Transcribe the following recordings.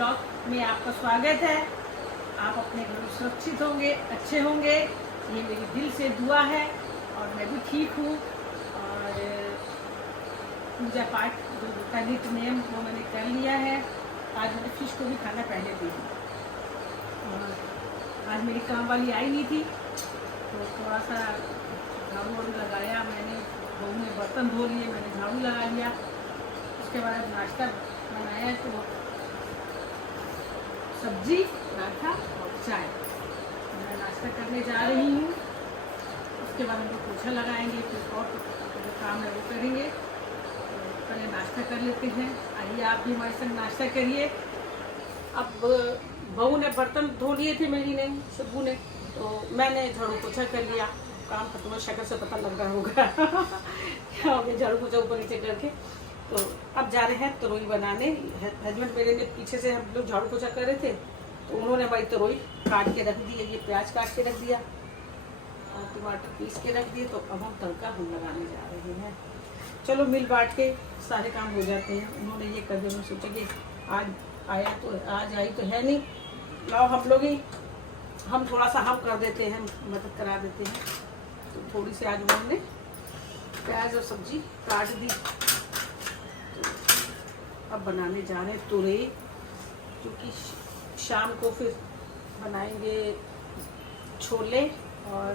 Blog में आपका स्वागत है। आप अपने घर में सुरक्षित होंगे, अच्छे होंगे, ये मेरी दिल से दुआ है। और मैं भी ठीक हूँ। और पूजा पाठ जो का नित्य नियम वो मैंने कर लिया है। आज मैंने फिश को भी खाना पहले दी। और आज मेरी काम वाली आई नहीं थी तो थोड़ा सा झाड़ू वाड़ू लगाया मैंने। बहू ने बर्तन धो लिए, मैंने झाड़ू लगा लिया। उसके बाद नाश्ता बनाया तो सब्जी, पराठा और चाय। मैं नाश्ता करने जा रही हूँ। उसके बाद हम लोग पोछा लगाएंगे, फिर और जो काम है वो करेंगे। तो पहले नाश्ता कर लेते हैं। आइए आप भी हमारे संग नाश्ता करिए। अब बहू ने बर्तन धो लिए थे मेरी ने, शब्बू ने, तो मैंने झाड़ू पोछा कर लिया। काम खत्म, शक्ल से पता लग रहा होगा क्या हो गया झाड़ू पोछा ऊपर नीचे करके। तो अब जा रहे हैं तरोई बनाने। हस्बैंड मेरे ने पीछे से हम लोग झाड़ू पोछा कर रहे थे तो उन्होंने हमारी तरोई काट के रख दी है। ये प्याज काट के रख दिया और टमाटर पीस के रख दिए। तो अब हम तड़का हम लगाने जा रहे हैं। चलो मिल बांट के सारे काम हो जाते हैं। उन्होंने ये कर दिया, मैं सोचा कि आज आया तो आज आई तो है नहीं, लाओ हम लोग ही हम थोड़ा सा हम कर देते हैं, मदद करा देते हैं। तो थोड़ी सी आज उन्होंने प्याज और सब्जी काट दी। तो अब बनाने जा रहे हैं तुरई, क्योंकि शाम को फिर बनाएंगे छोले और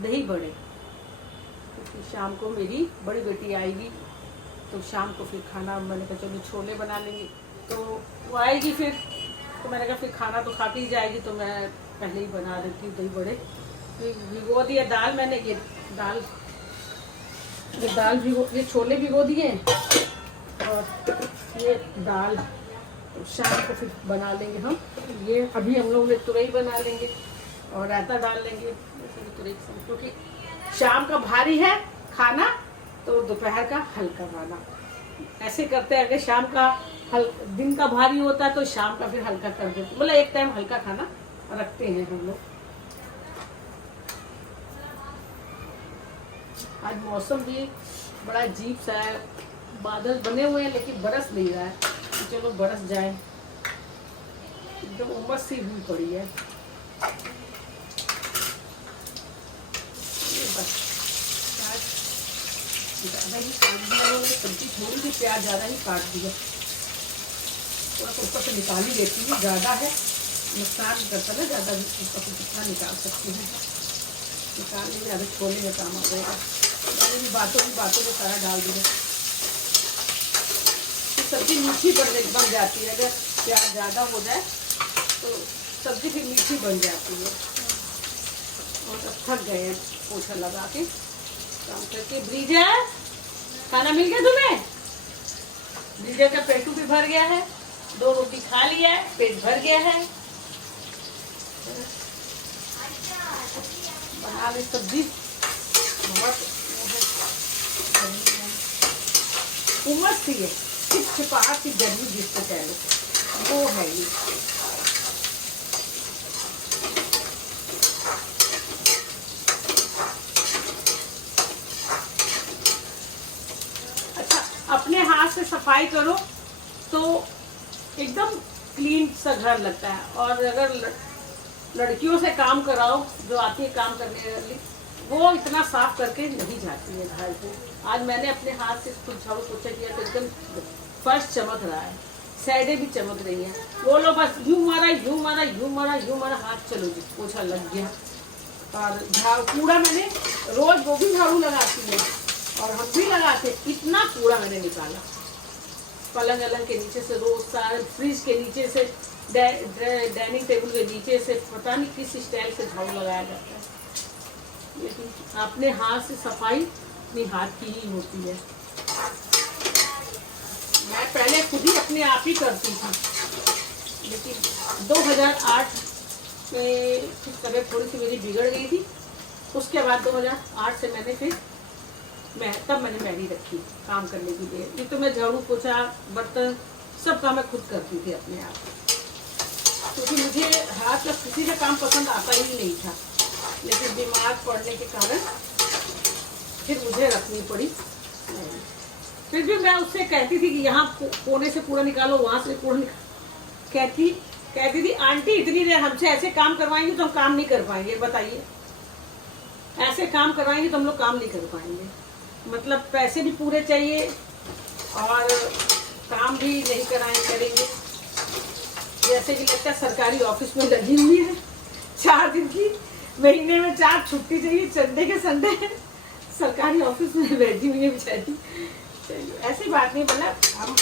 दही बड़े। क्योंकि शाम को मेरी बड़ी बेटी आएगी तो शाम को फिर खाना, मैंने कहा चलो छोले बना लेंगे। तो वो आएगी फिर, तो मैंने कहा फिर खाना तो खा के ही जाएगी, तो मैं पहले ही बना देती हूँ दही बड़े। भिगो दिया दाल मैंने, ये दाल भिगो, ये छोले भिगो दिए और ये दाल शाम को फिर बना लेंगे हम। ये अभी हम लोग तुरई बना लेंगे और रायता डाल लेंगे तुरई, क्योंकि शाम का भारी है खाना तो दोपहर का हल्का खाना। ऐसे करते हैं, अगर शाम का दिन का भारी होता है तो शाम का फिर हल्का कर देते, मतलब एक टाइम हल्का खाना रखते हैं हम लोग। आज मौसम भी बड़ा अजीब सा है, बादल बने हुए हैं लेकिन बरस नहीं रहा है। तो चलो बरस जाए, एकदम उमस सी हुई पड़ी है। बस ज़्यादा ही काट दिया, सब्जी थोड़ी सी प्याज ज़्यादा ही काट दिया। थोड़ा सा ऊपर से निकाल ही देती हूँ, ज़्यादा है नुकसान करता है ज़्यादा, ऊपर से कितना निकाल सकती हूँ। निकाल लीजिए, अभी छोले में काम आ जाएगा। मैंने भी बातों में सारा डाल दिया। तो सब्जी मीठी बन जाती है। अगर प्याज ज़्यादा हो जाए तो सब्जी फिर मीठी बन जाती है। और थक गए हैं पोछा लगा के काम करके। ब्रीजर खाना मिल गया तुम्हें? ब्रीजर का पेटू भी भर गया है, 2 रोटी खा लिया है, पेट भर गया है। बना ली सब्जी, बहुत उमस सी है, चिपचिपाहट सी गर्मी जिसको कह लो वो है ये। अच्छा, अपने हाथ से सफाई करो तो एकदम क्लीन सा घर लगता है। और अगर लड़कियों से काम कराओ, जो आती है काम करने वाली, वो इतना साफ करके नहीं जाती है घर को। आज मैंने अपने हाथ से खुद झाड़ू पोछा किया तो एकदम फर्श चमक रहा है, साइडें भी चमक रही हैं। वो लोग बस यूं मारा यूं मारा यूं मारा यूं मारा, हाथ चलो जी पोछा लग गया। और कूड़ा मैंने रोज, वो भी झाड़ू लगाती है और हम भी लगाते, इतना कूड़ा मैंने निकाला। पलंग अलंग के नीचे से रोज सारे, फ्रिज के नीचे से, डाइनिंग टेबल के नीचे से, पता नहीं किस स्टाइल से झाड़ू लगाया जाता है। लेकिन अपने हाथ से सफाई अपने हाथ की ही होती है। मैं पहले खुद ही अपने आप ही करती थी, लेकिन 2008 में कुछ तबीयत थोड़ी सी मेरी बिगड़ गई थी। उसके बाद 2008 से तब मैंने मैगी रखी काम करने के लिए। ये तो मैं झाड़ू पोछा बर्तन सब काम मैं खुद करती थी अपने आप, क्योंकि मुझे हाथ का किसी का काम पसंद आता ही नहीं था। लेकिन बीमार पड़ने के कारण फिर मुझे रखनी पड़ी। फिर भी मैं उससे कहती थी कि यहाँ कोने से कूड़ा निकालो, वहाँ से कूड़ा निकालो, कहती थी आंटी इतनी देर हमसे ऐसे काम करवाएंगे तो हम काम नहीं कर पाएंगे, बताइए। ऐसे काम करवाएंगे तो हम लोग काम नहीं कर पाएंगे। मतलब पैसे भी पूरे चाहिए और काम भी नहीं करेंगे। जैसे कि लगता है सरकारी ऑफिस में लगी हुई है। 4 दिन की, महीने में 4 छुट्टी चाहिए, संडे के संडे सरकारी ऑफिस में बैठी हुई है बेचारी। ऐसी बात नहीं, मतलब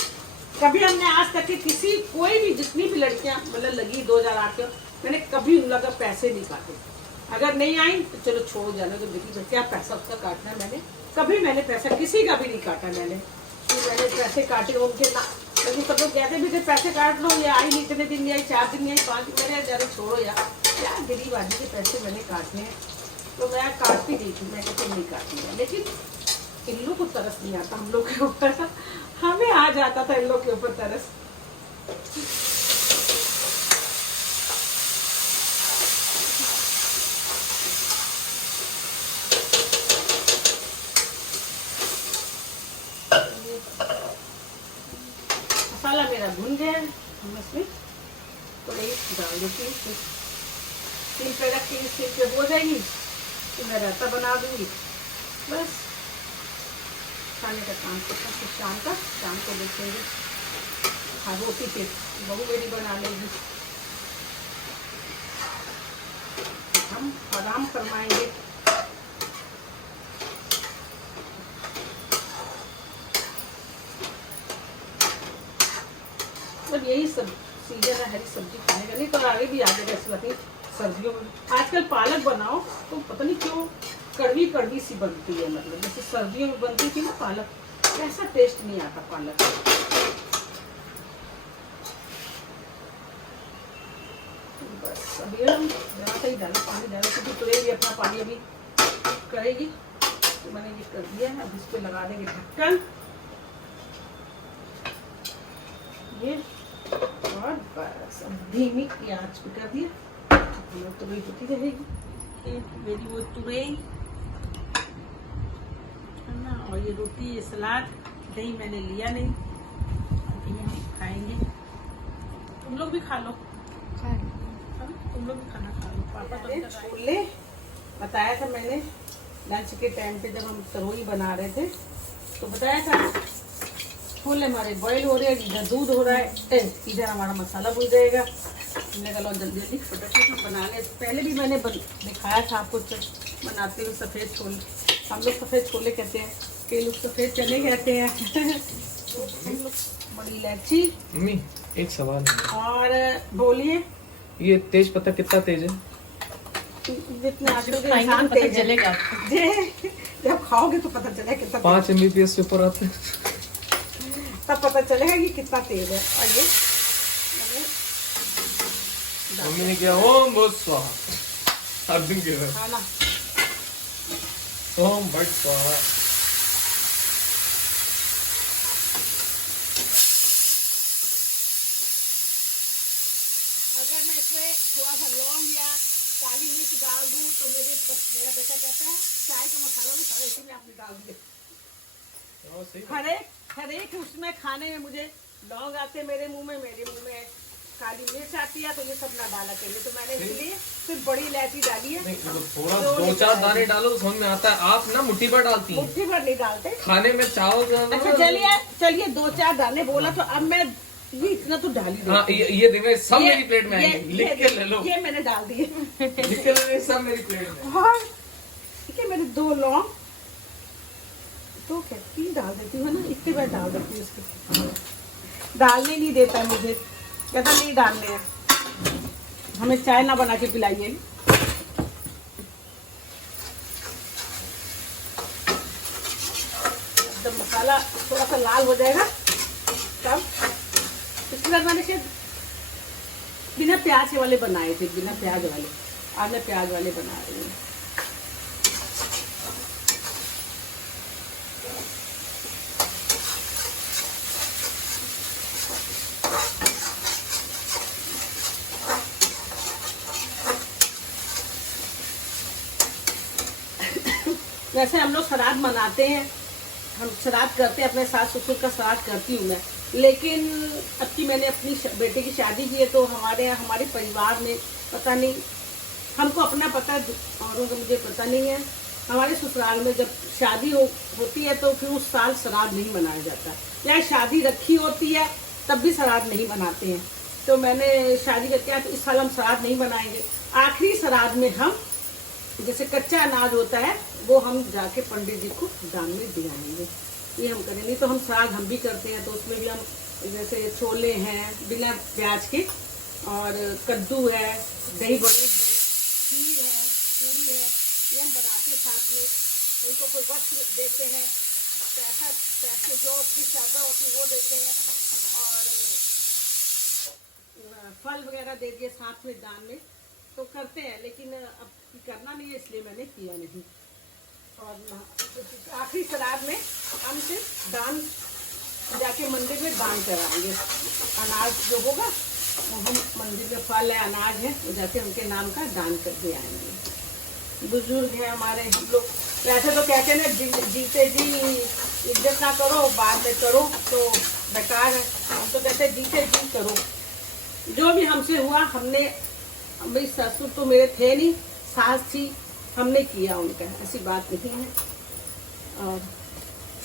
कभी हमने आज तक कि कोई भी जितनी भी लड़कियां मतलब लगी 2008 के, मैंने कभी उन लोगों का पैसे नहीं काटे। अगर नहीं आई तो चलो छोड़ जाने तो देखिए क्या पैसा उसका काटना है। मैंने पैसा किसी का भी नहीं काटा। मैंने पैसे काटे उनके ना, लेकिन सब लोग कहते भी थे पैसे काट लो, ये आई नहीं, इतने दिन नहीं आई, 4 दिन नहीं आई, 5 दिन, मैंने ज़्यादा छोड़ो यार, क्या गरीब आदमी के पैसे मैंने काटने हैं। तो मैं काटती नहीं थी, मैं कहती नहीं काटनी है। लेकिन इन लोग को तरस नहीं आता हम लोग के ऊपर, हमें आ जाता था इन लोग के ऊपर तरस। मसाला मेरा भुन गया, हम इसमें थोड़ी डाल देती हूँ। 3 पे रख के इसके पे हो जाएगी तो मैं रायता बना दूंगी, बस खाने का काम करता। फिर शाम को देखेंगे। हाँ, रोटी फिर बहू मेरी बना लेगी, हम आराम फरमाएंगे। मतलब यही सब सीजन है हरी सब्जी खाने का, नहीं तो आगे भी आगे जैसे लगती सर्दियों में। आजकल पालक बनाओ तो पता नहीं क्यों कड़वी कड़वी सी बनती है, मतलब जैसे सर्दियों में बनती थी ना पालक, ऐसा टेस्ट नहीं आता पालक। बस अभी हम ज़्यादा ही डाला, पानी डाला क्योंकि तुरंत भी अपना पानी अभी करेगी। तो मैंने ये कर दिया है, अब इस पर लगा देंगे ढक्कन ये, और बस अब धीमी की आंच पे कर दिया। तुरई होती रहेगी, मेरी वो तुरई है ना, और ये रोटी, ये सलाद, दही मैंने लिया नहीं, अभी हम खाएंगे। तुम लोग भी खा लो, तुम लोग भी खाना खा लो। पापा तो छोले बताया था मैंने लंच के टाइम पे, जब हम तरोई बना रहे थे तो बताया था। छोले हमारे बॉईल हो रहे हैं, इधर दूध हो रहा है, इधर हमारा मसाला भून जाएगा। हमने कहा जल्दी जल्दी फटाफट बना ले। पहले भी मैंने दिखाया था आपको बनाते हुए सफ़ेद छोले। हम लोग सफ़ेद छोले कहते हैं, कई लोग सफ़ेद चने कहते हैं। हम लोग बड़ी इलायची। मम्मी एक सवाल है। और बोलिए। ये तेज पत्ता कितना तेज है? जितना आजकल तेज चलेगा, जब खाओगे तो पता चलेगा कितना। 5 MBPS से ऊपर आता है तब पता चलेगा कि कितना तेज है। और ये मम्मी ने किया ओम भट स्वाहा, अर्जुन के खाना ओम भट स्वाहा। अगर मैं इसमें थोड़ा सा लौंग या काली मिर्च डाल दूं तो मेरा बेटा कहता है चाय का मसाला भी सारा इसी में आपने डाल दिया। हर एक उसमें खाने में मुझे लौंग आते मेरे मुंह में काली मिर्च आती है, तो ये सब ना डाला करिए। तो मैंने इसलिए सिर्फ बड़ी इलायची डाली है। थोड़ा 2-4 दाने डालो तो समझ में आता है। आप ना मुट्ठी भर डालती हैं। मुट्ठी भर नहीं डालते खाने में चावल। अच्छा चलिए 2-4 दाने बोला तो अब मैं ये इतना तो डाल ही। हाँ, ये देखो सब मेरी प्लेट में आएंगे, लिख के ले लो। ये मैंने डाल दिए, लिख के ले लो, सब मेरी प्लेट में। हाँ ठीक है, मैंने 2 लौंग, 3 डाल देती हूँ ना, इतने बार डाल देती हूँ। इसके डालने नहीं देता है मुझे, कहता नहीं डालने हैं, हमें चाय ना बना के पिलाइए। जब मसाला थोड़ा सा लाल हो जाएगा तब इसके बाद मैंने शायद बिना प्याज वाले बनाए थे, बिना प्याज वाले। आज मैं प्याज वाले बना रही हूँ। वैसे हम लोग श्राद्ध मनाते हैं, हम श्राद्ध करते हैं, अपने सास ससुर का श्राद्ध करती हूँ मैं। लेकिन अब की मैंने अपनी बेटे की शादी की है तो हमारे परिवार में पता नहीं, हमको अपना पता, औरों का मुझे पता नहीं है। हमारे ससुराल में जब शादी होती है तो फिर उस साल श्राद्ध नहीं मनाया जाता, या शादी रखी होती है तब भी श्राद्ध नहीं मनाते हैं। तो मैंने शादी करके तो इस साल हम श्राद्ध नहीं बनाएंगे। आखिरी श्राद्ध में हम जैसे कच्चा अनाज होता है वो हम जाके पंडित जी को दान में दिलाएंगे, ये हम करेंगे। तो हम श्राद्ध हम भी करते हैं तो उसमें भी हम जैसे छोले हैं बिना प्याज के, और कद्दू है, दही बड़े हैं, खीर है, पूरी है, ये हम बनाते हैं साथ में। उनको कोई वस्त्र देते हैं, पैसे जो अपनी श्रद्धा होती है वो देते हैं, और फल वगैरह दे दिए साथ में दान में, तो करते हैं। लेकिन अब करना नहीं है इसलिए मैंने किया नहीं। और आखिरी श्राद्ध में हम सिर्फ दान जाके मंदिर में दान कराएंगे। अनाज जो होगा वो हम मंदिर में, फल है अनाज है वो जाके उनके नाम का दान करके आएंगे। बुजुर्ग है हमारे, हम लोग वैसे तो कहते हैं ना जीते जी इज्जत ना करो बाद में करो तो बेकार है। हम तो कहते हैं जीते जी करो। जो भी हमसे हुआ हमने, मेरी ससुर तो मेरे थे नहीं, सास थी, हमने किया उनका, ऐसी बात नहीं है। और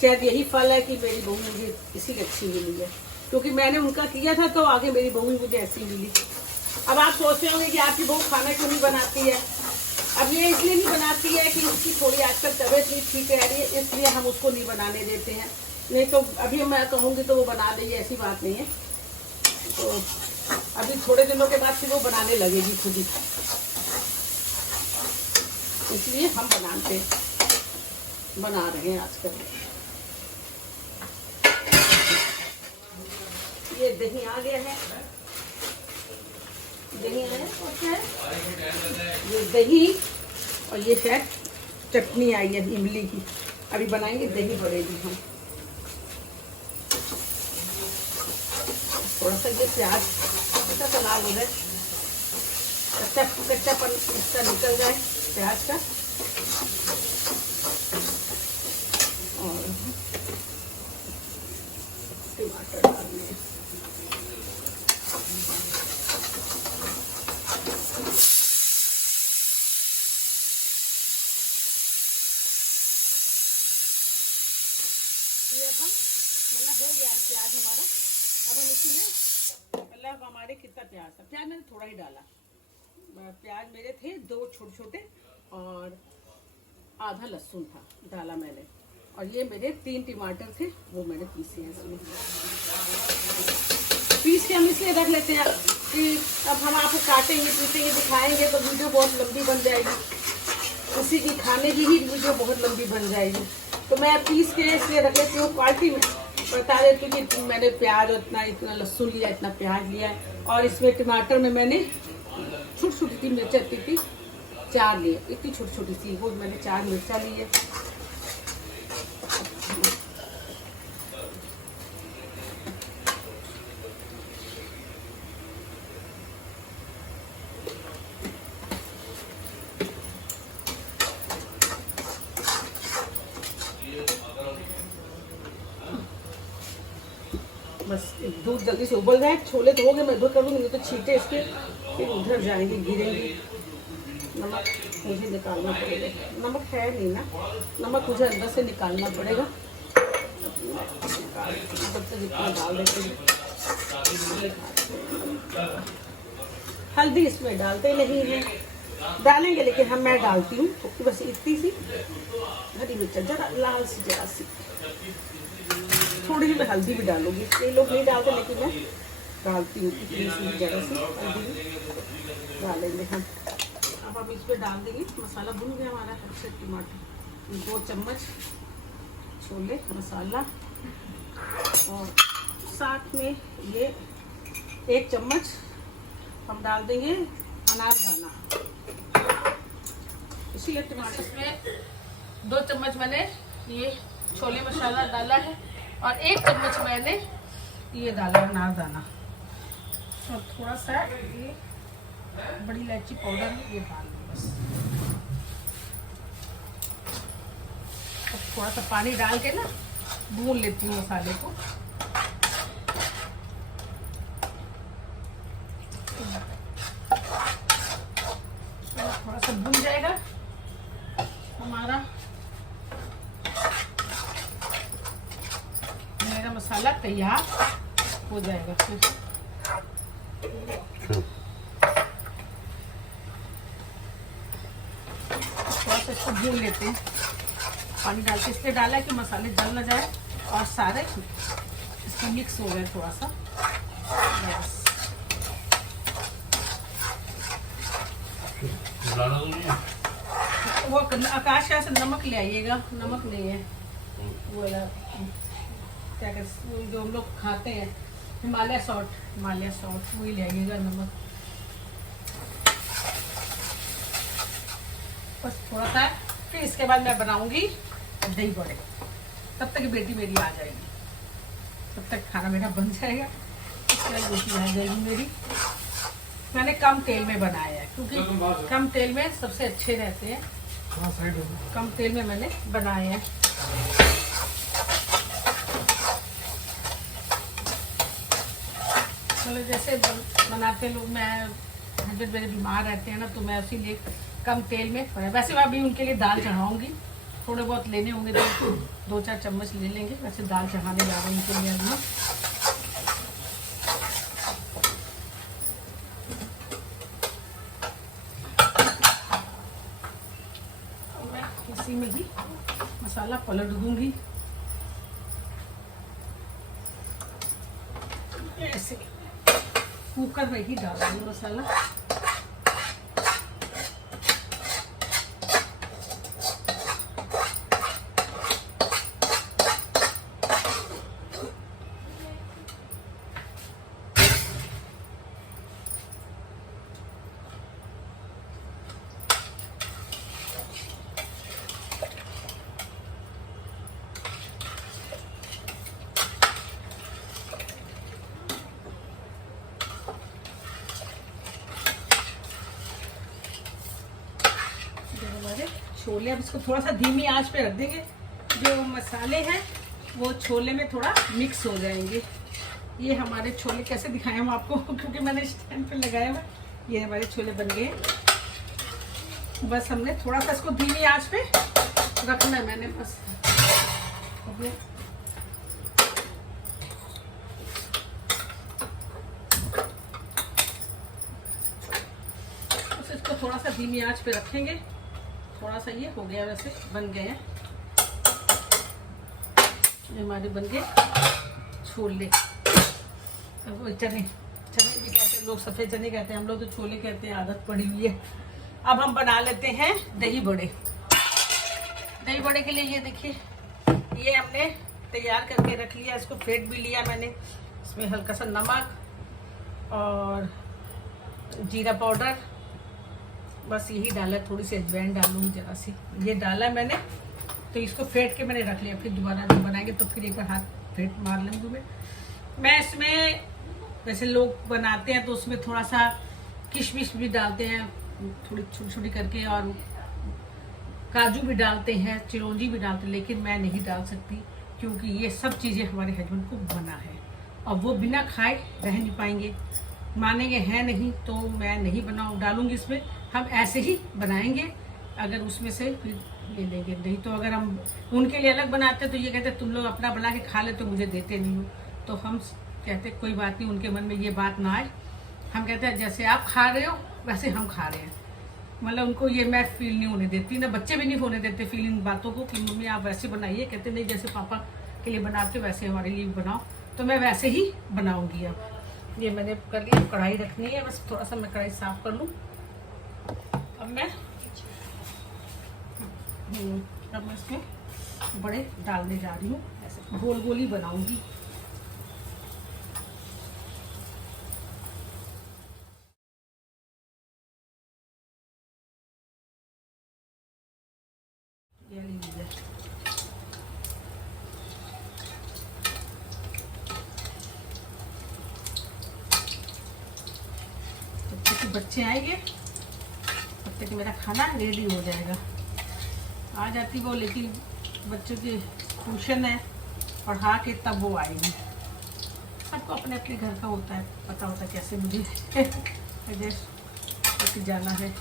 शायद यही फल है कि मेरी बहू मुझे इसी अच्छी मिली है, क्योंकि मैंने उनका किया था तो आगे मेरी बहू मुझे ऐसी मिली। अब आप सोचते होंगे कि आपकी बहू खाना क्यों नहीं बनाती है। अब ये इसलिए नहीं बनाती है कि उसकी थोड़ी आजकल तबीयत नहीं ठीक रह रही है, इसलिए हम उसको नहीं बनाने देते हैं। नहीं तो अभी मैं कहूँगी तो वो बना देगी, ऐसी बात नहीं है। तो अभी थोड़े दिनों के बाद फिर वो बनाने लगेगी खुद ही, इसलिए हम बना रहे हैं आजकल। ये दही आ गया है, दही आया और क्या है, ये दही और ये शायद चटनी आई है इमली की। अभी बनाएंगे दही बड़े भी हम। थोड़ा सा ये प्याज का लाल हो जाए, कच्चापन इसका निकल जाए प्याज का, और टमाटर डालने हैं। ये अब हम मतलब हो गया है प्याज हमारा। अब हम इसी में मतलब हमारे कितना प्याज था, प्याज मैंने थोड़ा ही डाला। प्याज मेरे थे 2 छोटे छोटे और आधा लहसुन था डाला मैंने, और ये मेरे 3 टमाटर थे वो मैंने पीसे हैं इसमें। पीस के हम इसलिए रख लेते हैं कि अब हम आपको काटेंगे पीसेंगे दिखाएंगे तो वीडियो बहुत लंबी बन जाएगी, उसी की खाने की ही वीडियो बहुत लंबी बन जाएगी। तो मैं पीस के इसलिए रख लेती हूँ, क्वालिटी में बता देती हूँ कि मैंने प्याज इतना लहसुन लिया, इतना प्याज लिया है। और इसमें टमाटर में मैंने छोटी छोटी सी मिर्चा थी 4 लिए, इतनी छोटी छोटी सी, वो मैंने 4 मिर्चा ली है। बस दूध जल्दी से उबल जाए, छोले तो हो गए, मैं इधर कर लूँगी तो छींटे इसके फिर उधर जाएंगे, गिरेंगे। नमक मुझे निकालना पड़ेगा, नमक है नहीं ना, नमक मुझे अंदर से निकालना पड़ेगा। जितना डाल देते हैं, हल्दी इसमें डालते नहीं हैं, डालेंगे लेकिन मैं डालती हूँ बस इतनी सी हरी मिर्च, जरा लाल सी, जरा सी, थोड़ी सी मैं हल्दी भी डालूंगी। कई लोग नहीं डालते लेकिन मैं डालती हूँ, इतनी सी जरा सी हल्दी भी डालेंगे हम। अब हम इसमें डाल देंगे मसाला, भून गया हमारा अच्छे टमाटर, 2 चम्मच छोले मसाला, और साथ में ये 1 चम्मच हम डाल देंगे अनारदाना। इसीलिए टमाटर में 2 चम्मच मैंने ये छोले मसाला डाला है, और 1 चम्मच मैंने ये डाला अनारदाना, और थोड़ा सा ये बड़ी इलायची पाउडर ये डाल दो बस। अब थोड़ा सा पानी डाल के ना भून लेती हूँ मसाले को। मसाला तैयार हो जाएगा फिर। थोड़ा सा इसको भून लेते हैं, पानी डाल के इसलिए डाला है कि मसाले जल ना जाए और सारे इसमें मिक्स हो गए थोड़ा सा। बस वो आकाश यहाँ से नमक ले आइएगा, नमक नहीं है वो वाला क्या कहते जो हम लोग खाते हैं हिमालय सॉल्ट वही ले आइएगा नमक। बस थोड़ा सा, फिर इसके बाद मैं बनाऊंगी दही बड़े। तब तक बेटी मेरी आ जाएगी, तब तक खाना मेरा बन जाएगा, उसके बाद बेटी आ जाएगी मेरी। मैंने कम तेल में बनाया है क्योंकि कम तेल में सबसे अच्छे रहते हैं। कम तेल में मैंने बनाए हैं। मतलब जैसे बनाते लोग, मैं हस्बैंड मेरे बीमार रहते हैं ना, तो मैं उसी लिए कम तेल में। वैसे मैं अभी उनके लिए दाल चढ़ाऊंगी, थोड़े बहुत लेने होंगे तो 2-4 चम्मच ले लेंगे। वैसे दाल चढ़ाने जा रहे हैं उनके लिए अभी। इसी में ही मसाला पलट दूंगी ऐसे, कुकर में ही डाल दूंगी मसाला। छोले अब इसको थोड़ा सा धीमी आंच पे रख देंगे, जो मसाले हैं वो छोले में थोड़ा मिक्स हो जाएंगे। ये हमारे छोले कैसे दिखाएं हम आपको क्योंकि मैंने स्टैंड पे लगाया हुआ। ये हमारे छोले बन गए। बस हमने थोड़ा सा इसको धीमी आंच पे रखना है मैंने बस। इसको थोड़ा सा धीमी आंच पे रखेंगे। थोड़ा सा ये हो गया, वैसे बन गए हैं ये हमारे बन गए छोले। चने चने भी कहते हैं लोग, सफ़ेद चने कहते हैं, हम लोग तो छोले कहते हैं, आदत पड़ी हुई है। अब हम बना लेते हैं दही बड़े। दही बड़े के लिए ये देखिए, ये हमने तैयार करके रख लिया, इसको फेंट भी लिया मैंने। इसमें हल्का सा नमक और जीरा पाउडर, बस यही डाला, थोड़ी सी अजवाइन डालूंगी जरा सी, ये डाला मैंने। तो इसको फेंट के मैंने रख लिया, फिर दोबारा जब बनाएंगे तो फिर एक बार हाथ फेंट मार लेंगे। मैं इसमें वैसे लोग बनाते हैं तो उसमें थोड़ा सा किशमिश भी डालते हैं, थोड़ी छोटी छोटी करके, और काजू भी डालते हैं, चिरौंजी भी डालते हैं, लेकिन मैं नहीं डाल सकती क्योंकि ये सब चीज़ें हमारे हस्बैंड को मना है और वो बिना खाए रह नहीं पाएंगे, मानेंगे हैं नहीं, तो मैं नहीं डालूंगी इसमें। हम ऐसे ही बनाएंगे, अगर उसमें से फिर ले लेंगे। नहीं तो अगर हम उनके लिए अलग बनाते तो ये कहते तुम लोग अपना बना के खा ले तो मुझे देते नहीं हो। तो हम कहते कोई बात नहीं, उनके मन में ये बात ना आए। हम कहते हैं जैसे आप खा रहे हो वैसे हम खा रहे हैं, मतलब उनको ये मैं फील नहीं होने देती ना, बच्चे भी नहीं होने देते फील इन बातों को कि मम्मी आप वैसे बनाइए। कहते नहीं, जैसे पापा के लिए बनाते वैसे हमारे लिए बनाओ, तो मैं वैसे ही बनाऊँगी। अब ये मैंने कर लिया, कढ़ाई रखनी है, बस थोड़ा सा मैं कढ़ाई साफ कर लूँ। अब मैं इसमें बड़े डालने जा रही हूँ, ऐसे गोल गोल ही बनाऊंगी। ये लीजिए, जब तक बच्चे आएंगे तब तक मेरा खाना रेडी हो जाएगा। आ जाती वो, लेकिन बच्चों की ट्यूशन है, पढ़ा के तब वो आएगी। सबको अपने अपने घर का होता है, पता होता है कैसे मुझे एडजस्ट जाना है।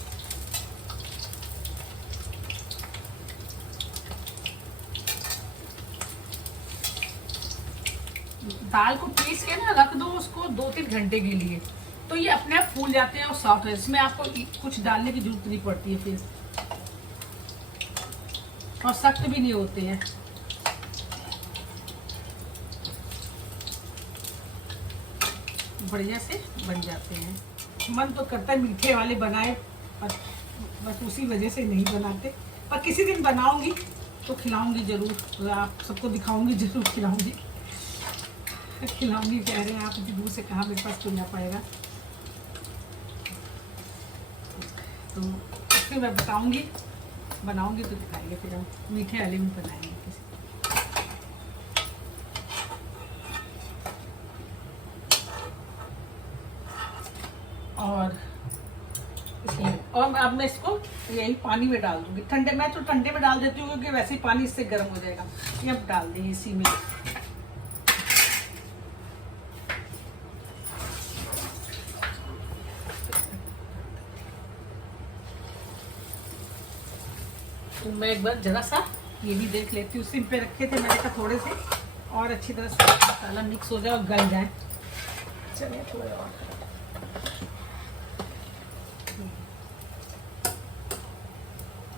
दाल को पीस के ना रख दो उसको 2-3 घंटे के लिए, तो ये अपने आप फूल जाते हैं और सॉफ्ट है। इसमें आपको कुछ डालने की जरूरत नहीं पड़ती है फिर, और सख्त भी नहीं होते हैं। बढ़िया से बन जाते हैं। मन तो करता है मीठे वाले बनाए, पर बस उसी वजह से नहीं बनाते। पर किसी दिन बनाऊंगी तो खिलाऊंगी जरूर, आप सबको दिखाऊंगी जरूर, खिलाऊंगी कह रहे हैं आप, इतनी दूर से कहाँ मेरे पास चलना पड़ेगा। तो फिर मैं बताऊंगी, बनाऊंगी तो दिखाएंगे, फिर हम मीठे वाले भी बनाएंगे किसी। और अब मैं इसको यही पानी में डाल दूंगी। ठंडे में तो ठंडे में डाल देती हूँ क्योंकि वैसे ही पानी इससे गर्म हो जाएगा। ये अब डाल देंगे इसी में। तो मैं एक बार जरा सा ये भी देख लेती हूँ। सिम पे रखे थे मैंने कहा थोड़े से और अच्छी तरह से मसाला मिक्स हो जाए और गल जाए। चलिए थोड़े और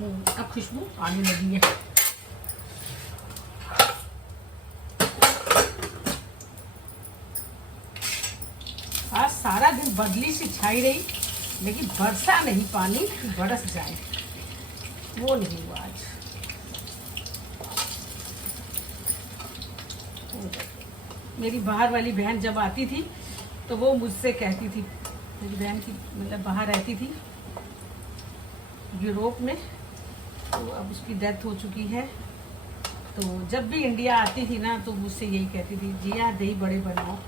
अब खुशबू आने लगी है। आज सारा दिन बदली सी छाई रही, लेकिन बरसा नहीं पानी, बरस जाए वो नहीं हुआ आज। मेरी बाहर वाली बहन जब आती थी तो वो मुझसे कहती थी, मेरी बहन की मतलब बाहर रहती थी यूरोप में, तो अब उसकी डेथ हो चुकी है। तो जब भी इंडिया आती थी ना तो मुझसे यही कहती थी, जिया दही बड़े बनाओ,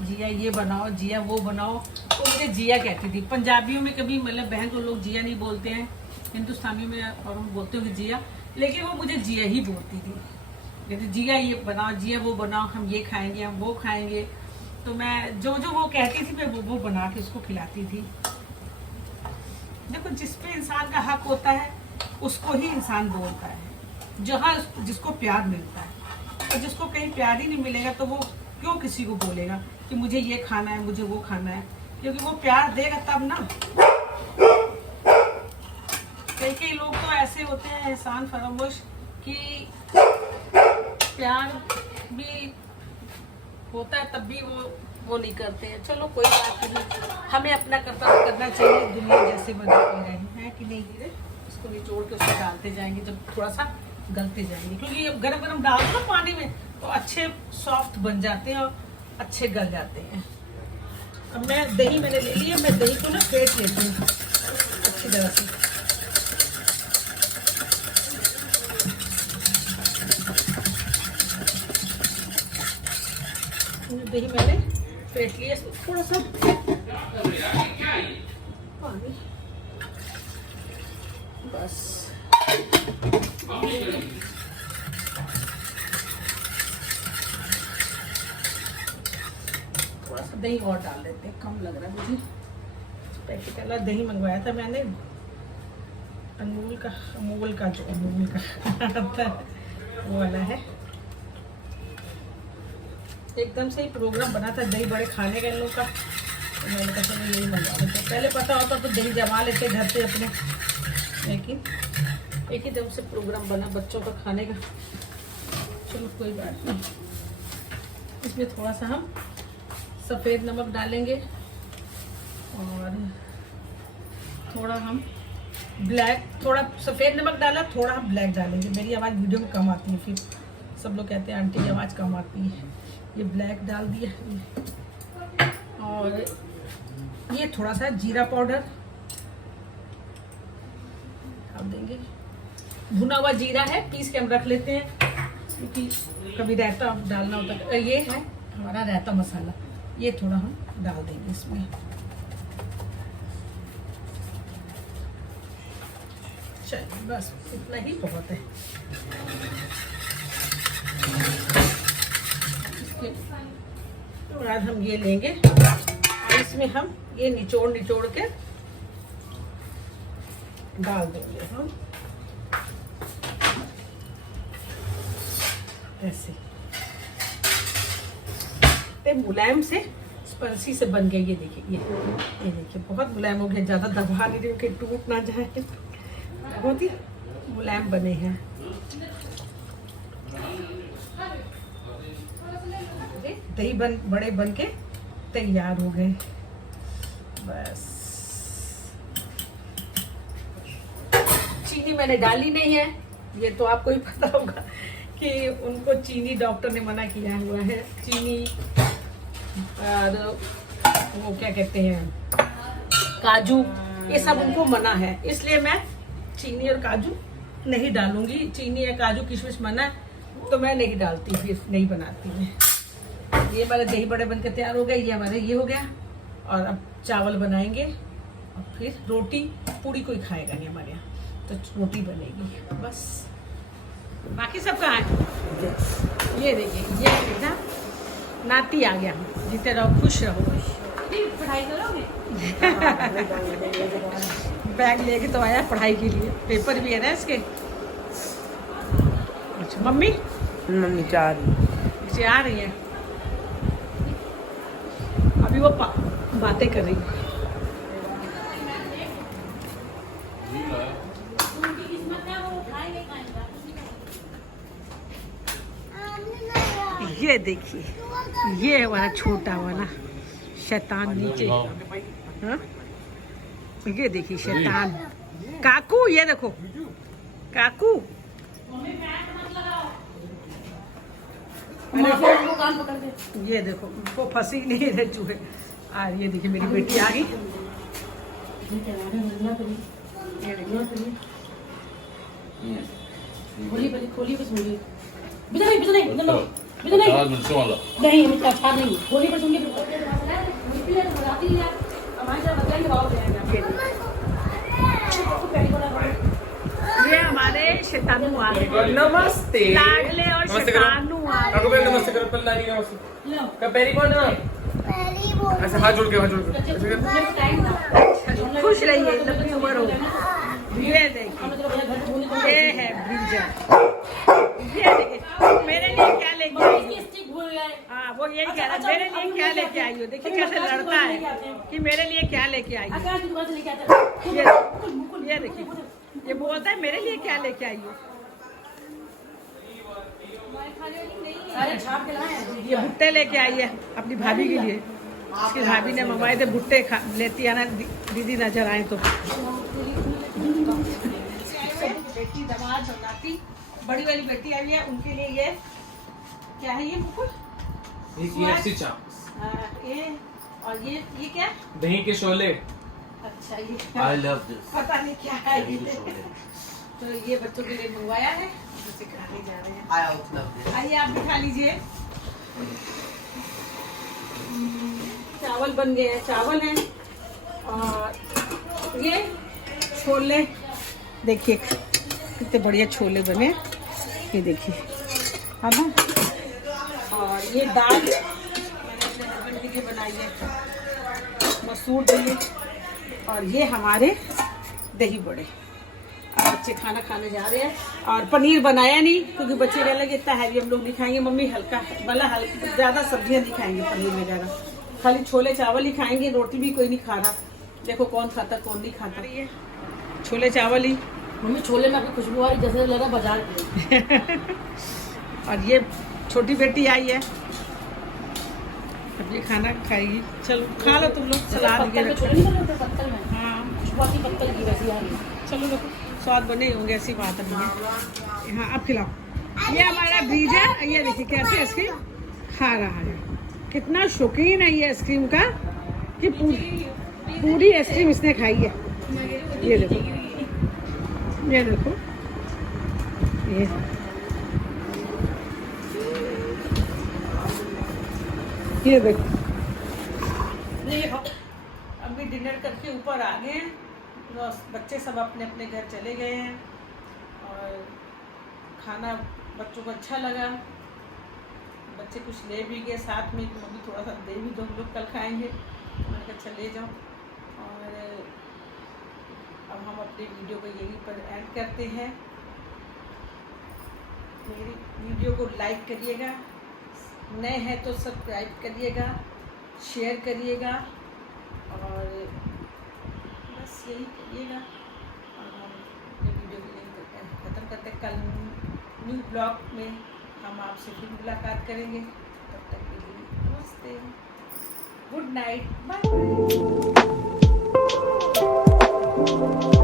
जिया ये बनाओ, जिया वो बनाओ। तो मुझे जिया कहती थी। पंजाबियों में कभी मतलब बहन को लोग जिया नहीं बोलते हैं, हिंदुस्तानी में और हम बोलते हो जिया, लेकिन वो मुझे जिया ही बोलती थी। कहती जिया ये बनाओ, जिया वो बनाओ, हम ये खाएंगे, हम वो खाएंगे। तो मैं जो जो वो कहती थी मैं वो बना के उसको खिलाती थी। देखो जिस पे इंसान का हक होता है उसको ही इंसान बोलता है, जहाँ जिसको प्यार मिलता है। और जिसको कहीं प्यार ही नहीं मिलेगा तो वो क्यों किसी को बोलेगा कि मुझे ये खाना है, मुझे वो खाना है, क्योंकि वो प्यार देगा तब ना। कई लोग तो ऐसे होते हैं एहसान फरामोश कि प्यार भी होता है तब भी वो नहीं करते हैं। चलो कोई बात नहीं, हमें अपना कर्तव्य करना चाहिए। दुनिया जैसे बदल रही है कि नहीं, धीरे इसको निचोड़ के उसको डालते जाएंगे जब थोड़ा सा गलते जाएंगे, क्योंकि गरम गरम डाल दो ना पानी में तो अच्छे सॉफ्ट बन जाते हैं और अच्छे गल जाते हैं। अब मैं दही मैंने ले लिया, मैं दही को ना फेंट लेती हूँ अच्छी तरह से। दही मैंने फेंट लिया, थोड़ा सा पानी बस। थोड़ा सा दही और डाल देते हैं, कम लग रहा है मुझे। पैकेट वाला दही मंगवाया था मैंने, अमूल का जो अमूल का वो वाला है। एकदम से ही प्रोग्राम बना था दही बड़े खाने का इन लोग का, तो मैंने कहा चलो यही मंगवा लेते। पहले पता होता तो दही जमा लेते घर पे अपने, लेकिन एक ही दम से प्रोग्राम बना बच्चों का खाने का। चलो कोई बात नहीं। इसमें थोड़ा सा हम सफ़ेद नमक डालेंगे और थोड़ा हम ब्लैक, थोड़ा सफ़ेद नमक डाला, थोड़ा हम ब्लैक डालेंगे। मेरी आवाज़ वीडियो में कम आती है, फिर सब लोग कहते हैं आंटी की आवाज़ कम आती है। ये ब्लैक डाल दिया और ये थोड़ा सा जीरा पाउडर डाल देंगे। भुना हुआ जीरा है, पीस के हम रख लेते हैं क्योंकि कभी रायता डालना होता है। ये है हमारा रायता मसाला, ये थोड़ा हम डाल देंगे इसमें। चलिए बस इतना ही बहुत है। तो आज हम ये लेंगे और इसमें हम ये निचोड़ के डाल देंगे हम ऐसे। कितने मुलायम से स्पंजी से बन गए। ये देखिए, ये देखिए बहुत मुलायम हो गया, ज़्यादा दबा नहीं रही हूँ कि टूट ना जाए। बहुत ही मुलायम बने हैं। दही बड़े बन के तैयार हो गए। बस चीनी मैंने डाली नहीं है, ये तो आपको ही पता होगा कि उनको चीनी डॉक्टर ने मना किया हुआ है। चीनी और वो क्या कहते हैं काजू, ये सब उनको मना है, इसलिए मैं चीनी और काजू नहीं डालूंगी। चीनी या काजू किशमिश मना है तो मैं नहीं डालती, फिर नहीं बनाती मैं। ये हमारे दही बड़े बन के तैयार हो गए, ये हमारे ये हो गया। और अब चावल बनाएंगे और फिर रोटी। पूड़ी कोई खाएगा नहीं हमारे यहाँ, तो रोटी बनेगी बस। बाकी सब कहाँ है? ये देखिए, ये बेटा नाती आ गया। जीते रहो, खुश रहो। पढ़ाई करोगे? बैग लेके तो आया पढ़ाई के लिए, पेपर भी है ना इसके। अच्छा मम्मी जा रही है अभी, वो बातें कर रही है। ये देखिए, ये है हमारा छोटा वाला शैतान नीचे। हाँ? ये देखिए शैतान काकू, ये देखो काकू। ये देखो वो फंसी नहीं रहे चूहे। और ये देखिए मेरी बेटी आ गई। खोलिए बस बोलिए। नहीं अच्छा नहीं, खोलिए बस सुनिए। ये हमारे शैतानू आ गए। नमस्ते। लाडले और शैतानू आ गए। नमस्ते करो, पहले नानी नमस्ते। पैरी कौन ना? अच्छा हाथ जोड़ के, हाथ जोड़ के। खुश रहिए, लंबी उम्र हो। ये देखिए, ये है ब्रिंजल। ये देखिए मेरे लिए क्या लेके आई। हाँ वो यही कह रहा है, मेरे लिए क्या लेके आई हो। देखिए कैसे लड़ता है कि मेरे लिए क्या लेके आई हो। ये देखिए, ये बोलता है मेरे लिए क्या लेके आई हो। ये भुट्टे लेके आई है अपनी भाभी के लिए। उसकी भाभी ने मंगवाए थे भुट्टे, लेती आना दीदी नजर आए तो। बेटी दामाद और नाती, बड़ी वाली बेटी आई है, उनके लिए ये क्या है? ये मुकुल ये, और ये क्या? दही के शोले। अच्छा ये I love this. पता नहीं क्या है ये। तो ये बच्चों के लिए मंगवाया है, इसे खाने जा रहे हैं। आइए आप भी खा लीजिए। चावल बन गए हैं, चावल हैं और ये छोले। देखिए कितने बढ़िया छोले बने, ये देखिए है ना। और ये दाल मैंने अपने हस्बैंड के लिए बनाई है, मसूर दही। और ये हमारे दही बड़े। बच्चे खाना खाने जा रहे हैं। और पनीर बनाया नहीं क्योंकि बच्चे कहने लगे इतना हैवी हम लोग नहीं खाएंगे मम्मी, हल्का मतलब ज़्यादा सब्जियां नहीं खाएंगे पनीर वगैरह, खाली छोले चावल ही खाएंगे। रोटी भी कोई नहीं खा रहा, देखो कौन खाता कौन नहीं खाता। ये छोले चावल ही। मम्मी छोले में आपकी खुशबू आ रही जैसे लग रहा बाजार की। और ये छोटी बेटी आई है, अब ये खाना खाएगी। चलो खा लो तुम लोग, सलाद वगैरह। पत्तल में हाँ पत्तल की वैसी आ रही है। चलो देखो स्वाद बने होंगे, ऐसी बात नहीं है। हाँ अब खिलाओ। ये हमारा ब्रीजर, ये देखिए कैसे आइसक्रीम खा रहा है। कितना शौकीन है ये आइसक्रीम का कि पूरी आइसक्रीम इसने खाई है। ये देखो, ये देखो, ये देखो। अभी डिनर करके ऊपर आ गए हैं, बच्चे सब अपने अपने घर चले गए हैं। और खाना बच्चों को अच्छा लगा, बच्चे कुछ ले भी गए साथ में, मम्मी थोड़ा सा दे भी दो, हम लोग कल खाएंगे। मैंने कहा अच्छा ले जाओ। और अब हम अपने वीडियो को यहीं पर एंड करते हैं। मेरी वीडियो को लाइक करिएगा, नए हैं तो सब्सक्राइब करिएगा, शेयर करिएगा और बस यही करिएगा। और हम ये वीडियो को यही ख़त्म करते हैं। कल न्यू ब्लॉग में हम आपसे फिर मुलाकात करेंगे। तब तक के लिए नमस्ते, गुड नाइट, बाय बाय।